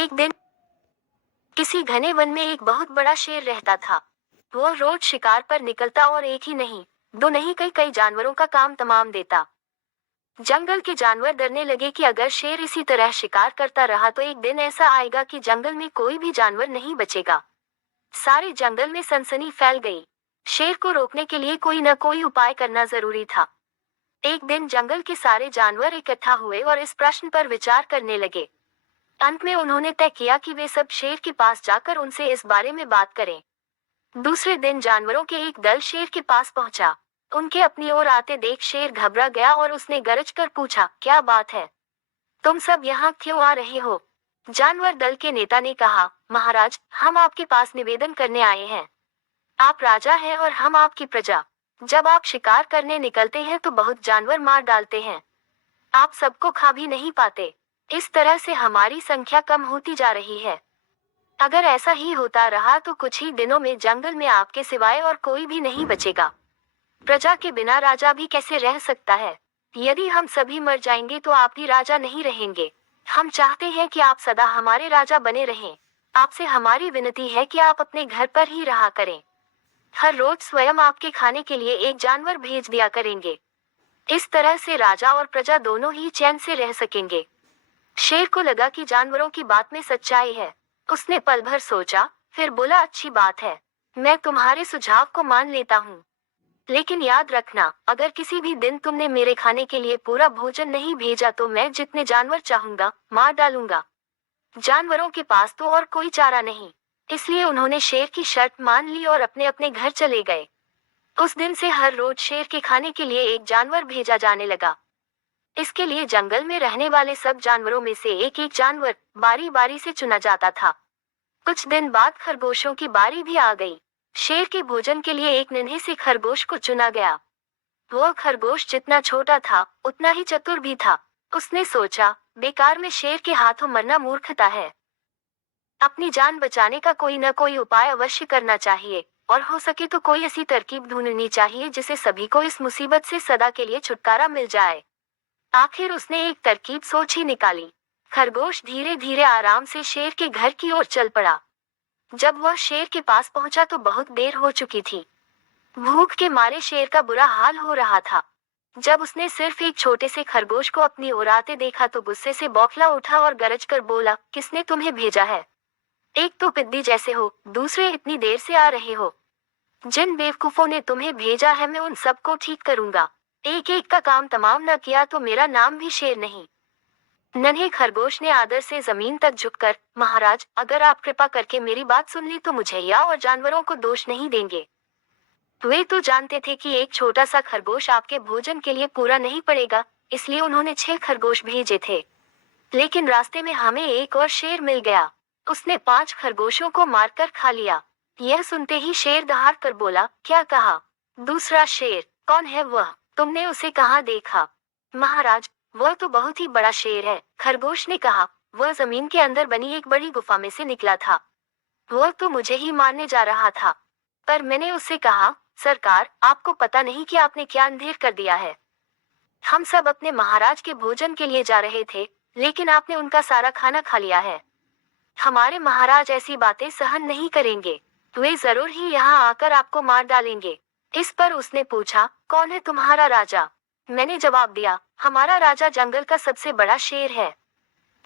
एक दिन किसी घने वन में एक बहुत बड़ा शेर रहता था। वो रोज शिकार पर निकलता और एक ही नहीं, दो नहीं कई कई जानवरों का काम तमाम देता। जंगल के जानवर डरने लगे कि अगर शेर इसी तरह शिकार करता रहा तो एक दिन ऐसा आएगा कि जंगल में कोई भी जानवर नहीं बचेगा। सारे जंगल में सनसनी फैल गई। शेर को रोकने के लिए कोई न कोई उपाय करना जरूरी था। एक दिन जंगल के सारे जानवर इकट्ठा हुए और इस प्रश्न पर विचार करने लगे। अंत में उन्होंने तय किया कि वे सब शेर के पास जाकर उनसे इस बारे में बात करें। दूसरे दिन जानवरों के एक दल शेर के पास पहुंचा। उनके अपनी ओर आते देख शेर घबरा गया और उसने गरज कर पूछा, क्या बात है? तुम सब यहाँ क्यों आ रहे हो? जानवर दल के नेता ने कहा, महाराज, हम आपके पास निवेदन करने आए हैं। आप राजा हैं और हम आपकी प्रजा। जब आप शिकार करने निकलते हैं तो बहुत जानवर मार डालते हैं। आप सबको खा भी नहीं पाते। इस तरह से हमारी संख्या कम होती जा रही है। अगर ऐसा ही होता रहा तो कुछ ही दिनों में जंगल में आपके सिवाय और कोई भी नहीं बचेगा। प्रजा के बिना राजा भी कैसे रह सकता है? यदि हम सभी मर जाएंगे तो आप भी राजा नहीं रहेंगे। हम चाहते हैं कि आप सदा हमारे राजा बने रहें। आपसे हमारी विनती है कि आप अपने घर पर ही रहा करें। हर रोज स्वयं आपके खाने के लिए एक जानवर भेज दिया करेंगे। इस तरह से राजा और प्रजा दोनों ही चैन से रह सकेंगे। शेर को लगा कि जानवरों की बात में सच्चाई है। उसने पल भर सोचा, फिर बोला, अच्छी बात है, मैं तुम्हारे सुझाव को मान लेता हूँ। लेकिन याद रखना, अगर किसी भी दिन तुमने मेरे खाने के लिए पूरा भोजन नहीं भेजा तो मैं जितने जानवर चाहूंगा मार डालूंगा। जानवरों के पास तो और कोई चारा नहीं, इसलिए उन्होंने शेर की शर्त मान ली और अपने अपने घर चले गए। उस दिन से हर रोज शेर के खाने के लिए एक जानवर भेजा जाने लगा। इसके लिए जंगल में रहने वाले सब जानवरों में से एक एक जानवर बारी बारी से चुना जाता था। कुछ दिन बाद खरगोशों की बारी भी आ गई। शेर के भोजन के लिए एक नन्हे से खरगोश को चुना गया। वो खरगोश जितना छोटा था उतना ही चतुर भी था। उसने सोचा, बेकार में शेर के हाथों मरना मूर्खता है। अपनी जान बचाने का कोई न कोई उपाय अवश्य करना चाहिए, और हो सके तो कोई ऐसी तरकीब ढूंढनी चाहिए जिससे सभी को इस मुसीबत से सदा के लिए छुटकारा मिल जाए। आखिर उसने एक तरकीब सोच ही निकाली। खरगोश धीरे धीरे आराम से शेर के घर की ओर चल पड़ा। जब वह शेर के पास पहुंचा तो बहुत देर हो चुकी थी। भूख के मारे शेर का बुरा हाल हो रहा था। जब उसने सिर्फ एक छोटे से खरगोश को अपनी ओर आते देखा तो गुस्से से बौखला उठा और गरज कर बोला, किसने तुम्हें भेजा है? एक तो पिद्दी जैसे हो, दूसरे इतनी देर से आ रहे हो। जिन बेवकूफों ने तुम्हें भेजा है मैं उन सबको ठीक करूंगा। एक एक का काम तमाम न किया तो मेरा नाम भी शेर नहीं। नन्हे खरगोश ने आदर से जमीन तक झुककर, महाराज, अगर आप कृपा करके मेरी बात सुन ली तो मुझे या और जानवरों को दोष नहीं देंगे। वे तो जानते थे कि एक छोटा सा खरगोश आपके भोजन के लिए पूरा नहीं पड़ेगा, इसलिए उन्होंने 6 खरगोश भेजे थे। लेकिन रास्ते में हमें एक और शेर मिल गया। उसने 5 खरगोशों को मारकर खा लिया। यह सुनते ही शेर दहाड़ कर बोला, क्या कहा? दूसरा शेर? कौन है वह? तुमने उसे कहाँ देखा? महाराज, वह तो बहुत ही बड़ा शेर है, खरगोश ने कहा। वह जमीन के अंदर बनी एक बड़ी गुफा में से निकला था। वह तो मुझे ही मारने जा रहा था, पर मैंने उससे कहा, सरकार, आपको पता नहीं कि आपने क्या अंधेर कर दिया है। हम सब अपने महाराज के भोजन के लिए जा रहे थे, लेकिन आपने उनका सारा खाना खा लिया है। हमारे महाराज ऐसी बातें सहन नहीं करेंगे। वे जरूर ही यहाँ आकर आपको मार डालेंगे। इस पर उसने पूछा, कौन है तुम्हारा राजा? मैंने जवाब दिया, हमारा राजा जंगल का सबसे बड़ा शेर है।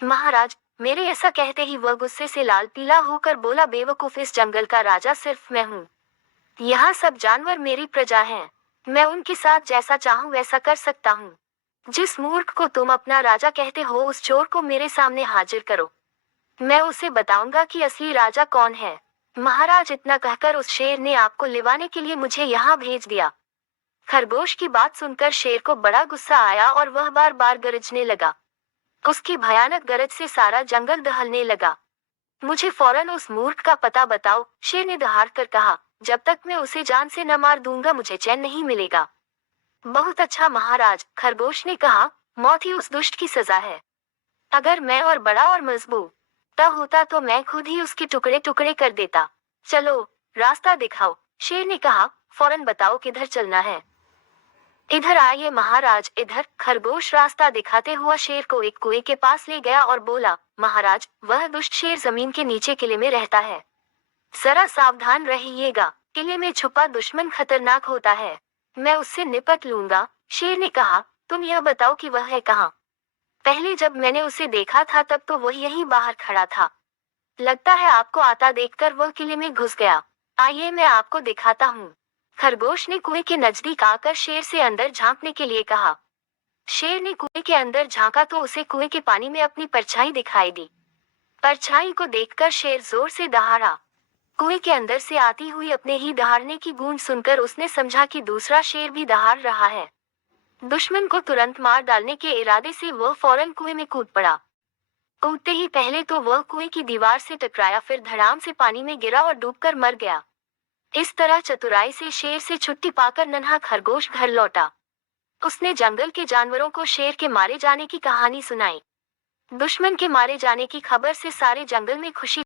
महाराज, मेरे ऐसा कहते ही वह गुस्से से लाल पीला होकर बोला, बेवकूफ, इस जंगल का राजा सिर्फ मैं हूँ। यहाँ सब जानवर मेरी प्रजा हैं। मैं उनके साथ जैसा चाहूँ वैसा कर सकता हूँ। जिस मूर्ख को तुम अपना राजा कहते हो उस चोर को मेरे सामने हाजिर करो। मैं उसे बताऊंगा कि असली राजा कौन है। महाराज, इतना कहकर उस शेर ने आपको लिवाने के लिए मुझे यहाँ भेज दिया। खरगोश की बात सुनकर शेर को बड़ा गुस्सा आया और वह बार बार गरजने लगा। उसकी भयानक गरज से सारा जंगल दहलने लगा। मुझे फौरन उस मूर्ख का पता बताओ, शेर ने दहाड़ कर कहा। जब तक मैं उसे जान से न मार दूंगा मुझे चैन नहीं मिलेगा। बहुत अच्छा महाराज, खरगोश ने कहा, मौत ही उस दुष्ट की सजा है। अगर मैं और बड़ा और मजबूत तब होता तो मैं खुद ही उसके टुकड़े टुकड़े कर देता। चलो, रास्ता दिखाओ, शेर ने कहा। फौरन बताओ किधर चलना है। इधर आइए महाराज, इधर। खरगोश रास्ता दिखाते हुआ शेर को एक कुएं के पास ले गया और बोला, महाराज, वह दुष्ट शेर जमीन के नीचे किले में रहता है। जरा सावधान रहिएगा, किले में छुपा दुश्मन खतरनाक होता है। मैं उससे निपट लूंगा। शेर ने कहा, तुम यह बताओ कि वह है कहाँ? पहले जब मैंने उसे देखा था तब तो वह यहीं बाहर खड़ा था। लगता है आपको आता देखकर वह किले में घुस गया। आइए मैं आपको दिखाता हूँ। खरगोश ने कुएं के नजदीक आकर शेर से अंदर झांकने के लिए कहा। शेर ने कुएं के अंदर झांका तो उसे कुएं के पानी में अपनी परछाई दिखाई दी। परछाई को देखकर शेर जोर से दहाड़ा। कुएं के अंदर से आती हुई अपने ही दहाड़ने की गूंज सुनकर उसने समझा कि दूसरा शेर भी दहाड़ रहा है। दुश्मन को तुरंत मार डालने के इरादे से वह फौरन कुएं में कूद पड़ा। कूदते ही पहले तो वह कुएं की दीवार से टकराया, फिर धड़ाम से पानी में गिरा और डूबकर मर गया। इस तरह चतुराई से शेर से छुट्टी पाकर नन्हा खरगोश घर लौटा। उसने जंगल के जानवरों को शेर के मारे जाने की कहानी सुनाई। दुश्मन के मारे जाने की खबर से सारे जंगल में खुशी